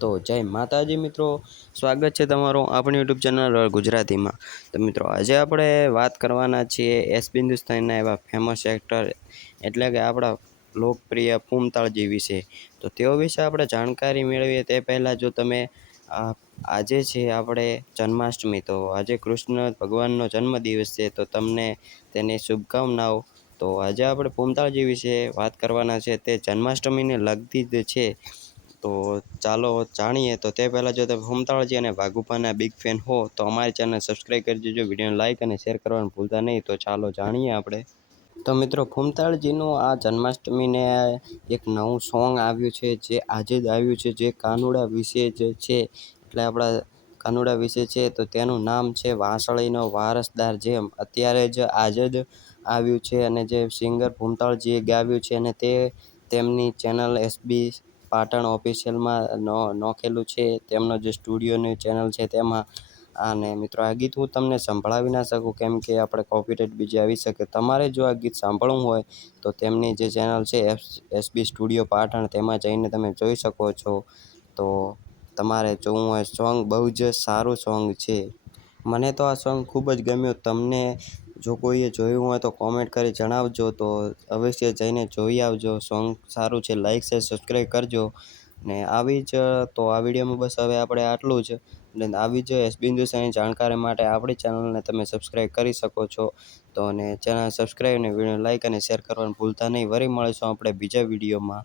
તો જય માતાજી મિત્રો, સ્વાગત છે તમારું આપણી યુટ્યુબ ચેનલ ગુજરાતીમાં. તો મિત્રો આજે આપણે વાત કરવાના છીએ હિન્દુસ્તાનના એવા ફેમસ એક્ટર એટલે કે આપણા લોકપ્રિય ફૂમતાળજી વિશે. તો તેઓ વિશે આપણે જાણકારી મેળવીએ તે પહેલાં જો તમે આજે છે આપણે જન્માષ્ટમી, તો આજે કૃષ્ણ ભગવાનનો જન્મદિવસ છે, તો તમને તેની શુભકામનાઓ. તો આજે આપણે ફૂમતાળજી વિશે વાત કરવાના છે, તે જન્માષ્ટમીને લગતી જ છે. તો ચાલો જાણીએ. તો તે પહેલાં જો તમે ફૂમતાળજી અને વાઘુપાના બિગ ફેન હો તો અમારી ચેનલ સબસ્ક્રાઈબ કરી દેજો, વિડીયોને લાઇક અને શેર કરવાનું ભૂલતા નહીં. તો ચાલો જાણીએ આપણે. તો મિત્રો ફૂમતાળજીનું આ જન્માષ્ટમીને એક નવું સોંગ આવ્યું છે, જે આજે જ આવ્યું છે, જે કાનુડા વિશે જ છે. એટલે આપણા કાનુડા વિશે છે, તો તેનું નામ છે વાંસળીનો વારસદાર. જેમ અત્યારે જ આજે જ આવ્યું છે અને જે સિંગર ફૂમતાળજીએ ગાવ્યું છે અને તે તેમની ચેનલ એસબી પાટણ ઓફિશિયલમાં નોખેલું છે, તેમનો જે સ્ટુડિયોની ચેનલ છે તેમાં. અને મિત્રો આ ગીત હું તમને સંભળાવી ના શકું, કેમ કે આપણે કોપીરાઇટ બીજી આવી શકે. તમારે જો આ ગીત સાંભળવું હોય તો તેમની જે ચેનલ છે એસબી સ્ટુડિયો પાટણ, તેમાં જઈને તમે જોઈ શકો છો. તો તમારે જોવું હોય, સોંગ બહુ જ સારું સોંગ છે. મને તો આ સોંગ ખૂબ જ ગમ્યું. તમને જો કોઈએ જોયું હોય તો કોમેન્ટ કરી જણાવજો. તો અવશ્ય જઈને જોઈ આવજો, સોંગ સારું છે. લાઇક શેર સબસ્ક્રાઈબ કરજો. ને આવી જ તો આ વિડીયોમાં બસ હવે આપણે આટલું જ. એટલે આવી જ હિન્દુસ્તાની જાણકારી માટે આપણી ચેનલને તમે સબસ્ક્રાઈબ કરી શકો છો. તો અને ચેનલ સબસ્ક્રાઈબ ને વિડીયો લાઇક અને શેર કરવાનું ભૂલતા નહીં. વળી મળીશું આપણે બીજા વિડીયોમાં.